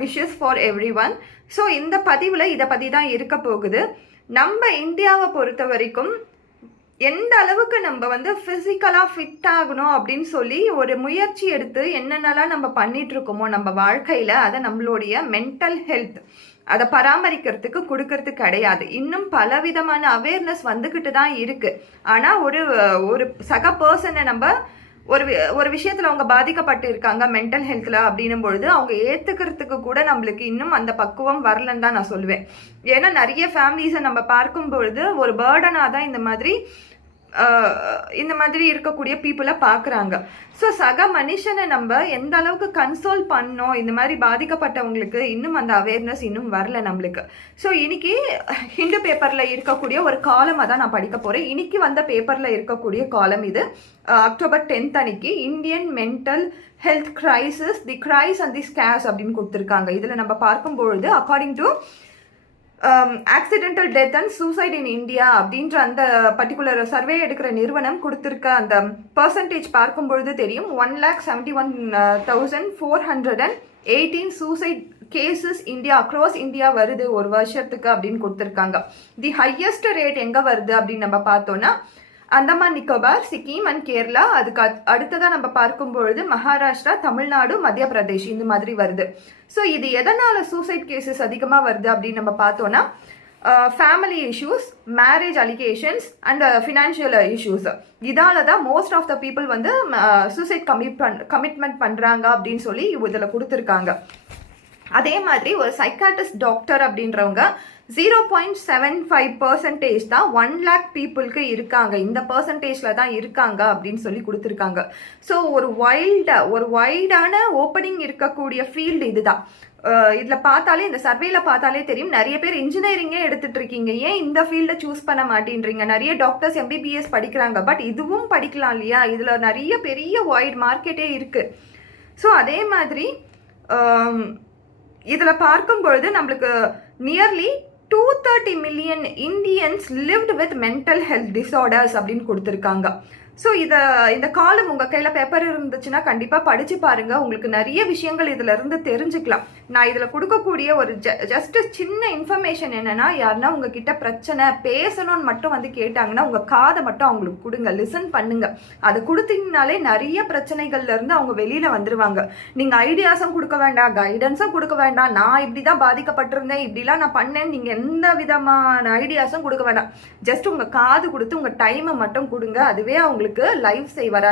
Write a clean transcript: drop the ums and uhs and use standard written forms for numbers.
Wishes for every one. So இந்த பதிவில் இதை பற்றி தான் இருக்க போகுது. நம்ம இந்தியாவை பொறுத்த வரைக்கும் எந்த அளவுக்கு நம்ம வந்து ஃபிசிக்கலாக ஃபிட் ஆகணும் அப்படின்னு சொல்லி ஒரு முயற்சி எடுத்து என்னென்னலாம் நம்ம பண்ணிட்டு இருக்கோமோ நம்ம வாழ்க்கையில், அதை நம்மளுடைய மென்டல் ஹெல்த் அதை பராமரிக்கிறதுக்கு கொடுக்கறதுக்கு கிடையாது. இன்னும் பலவிதமான அவேர்னஸ் வந்துக்கிட்டு தான் இருக்குது. ஆனால் ஒரு சக பர்சனை நம்ம ஒரு விஷயத்தில் அவங்க பாதிக்கப்பட்டு இருக்காங்க மென்டல் ஹெல்த்தில் அப்படின்னும் பொழுது அவங்க ஏற்றுக்கிறதுக்கு கூட நம்மளுக்கு இன்னும் அந்த பக்குவம் வரலன்னு தான் நான் சொல்லுவேன். ஏன்னா நிறைய ஃபேமிலிஸை நம்ம பார்க்கும் பொழுது ஒரு பேர்டனாக தான் இந்த மாதிரி இருக்கக்கூடிய பீப்புளை பார்க்குறாங்க. ஸோ சக மனுஷனை நம்ம எந்த அளவுக்கு கன்சோல் பண்ணோம், இந்த மாதிரி பாதிக்கப்பட்டவங்களுக்கு இன்னும் அந்த அவேர்னஸ் இன்னும் வரல நம்மளுக்கு. ஸோ இன்னைக்கு ஹிந்து பேப்பரில் இருக்கக்கூடிய ஒரு காலமாக தான் நான் படிக்க போகிறேன். இன்னைக்கு வந்த பேப்பரில் இருக்கக்கூடிய காலம் இது. அக்டோபர் 10 அன்னைக்கு Indian mental health crisis, the cries and the scares அப்படின்னு கொடுத்துருக்காங்க. இதில் நம்ம பார்க்கும்பொழுது according to accidental death and suicide in India அப்படின்ற அந்த பர்டிகுலர் சர்வே எடுக்கிற நிறுவனம் கொடுத்துருக்க அந்த பர்சன்டேஜ் பார்க்கும்பொழுது தெரியும். 1,71,418 suicide cases India across India வருது ஒரு வருஷத்துக்கு அப்படின்னு கொடுத்துருக்காங்க. தி ஹையஸ்ட் ரேட் எங்கே வருது அப்படின்னு நம்ம பார்த்தோன்னா அந்தமான் நிக்கோபார், சிக்கிம் அண்ட் கேரளா. அதுக்கு அடுத்ததாக நம்ம பார்க்கும்பொழுது மகாராஷ்டிரா, தமிழ்நாடு, மத்திய பிரதேஷ் இந்த மாதிரி வருது. ஸோ இது எதனால் சூசைட் கேசஸ் அதிகமாக வருது அப்படின்னு நம்ம பார்த்தோன்னா family issues, marriage allegations and financial issues. இதால தான் மோஸ்ட் ஆஃப் த பீப்புள் வந்து சூசைட் கமிட்மெண்ட் பண்ணுறாங்க அப்படின்னு சொல்லி இதில் கொடுத்துருக்காங்க. அதே மாதிரி ஒரு சைக்காட்ரிஸ்ட் டாக்டர் அப்படின்றவங்க 0.75% தான் 1 lakh பீப்புளுக்கு இருக்காங்க, இந்த பர்சன்டேஜில் தான் இருக்காங்க அப்படின்னு சொல்லி கொடுத்துருக்காங்க. ஸோ ஒரு வைடான ஓப்பனிங் இருக்கக்கூடிய ஃபீல்டு இதுதான். இதில் பார்த்தாலே, இந்த சர்வேல பார்த்தாலே தெரியும், நிறைய பேர் இன்ஜினியரிங்கே எடுத்துட்டு இருக்கீங்க, ஏன் இந்த ஃபீல்டை சூஸ் பண்ண மாட்டேன்றீங்க. நிறைய டாக்டர்ஸ் MBBS படிக்கிறாங்க, பட் இதுவும் படிக்கலாம் இல்லையா? இதில் நிறைய பெரிய வைட் மார்க்கெட்டே இருக்குது. ஸோ அதே மாதிரி இதில் பார்க்கும் பொழுது நம்மளுக்கு nearly 230 million Indians lived with mental health disorders அப்படின்னு கொடுத்துருக்காங்க. ஸோ இந்த காலம் உங்கள் கையில் பேப்பர் இருந்துச்சுன்னா கண்டிப்பாக படித்து பாருங்கள். உங்களுக்கு நிறைய விஷயங்கள் இதில் இருந்து தெரிஞ்சுக்கலாம். நான் இதில் கொடுக்கக்கூடிய ஒரு ஜஸ்ட் சின்ன இன்ஃபர்மேஷன் என்னென்னா, யாருன்னா உங்ககிட்ட பிரச்சனை பேசணும்னு மட்டும் வந்து கேட்டாங்கன்னா உங்கள் காதை மட்டும் அவங்களுக்கு கொடுங்க, லிசன் பண்ணுங்கள். அதை கொடுத்தீங்கனாலே நிறைய பிரச்சனைகள்லேருந்து அவங்க வெளியில் வந்துடுவாங்க. நீங்கள் ஐடியாஸும் கொடுக்க வேண்டாம், கைடன்ஸும் கொடுக்க வேண்டாம். நான் இப்படி தான் பாதிக்கப்பட்டிருந்தேன், இப்படிலாம் நான் பண்ணேன், நீங்கள் எந்த விதமான ஐடியாஸும் கொடுக்க வேண்டாம். ஜஸ்ட் உங்கள் காது கொடுத்து உங்கள் டைமை மட்டும் கொடுங்க. அதுவே அவங்களுக்கு லைஃப் சேவரா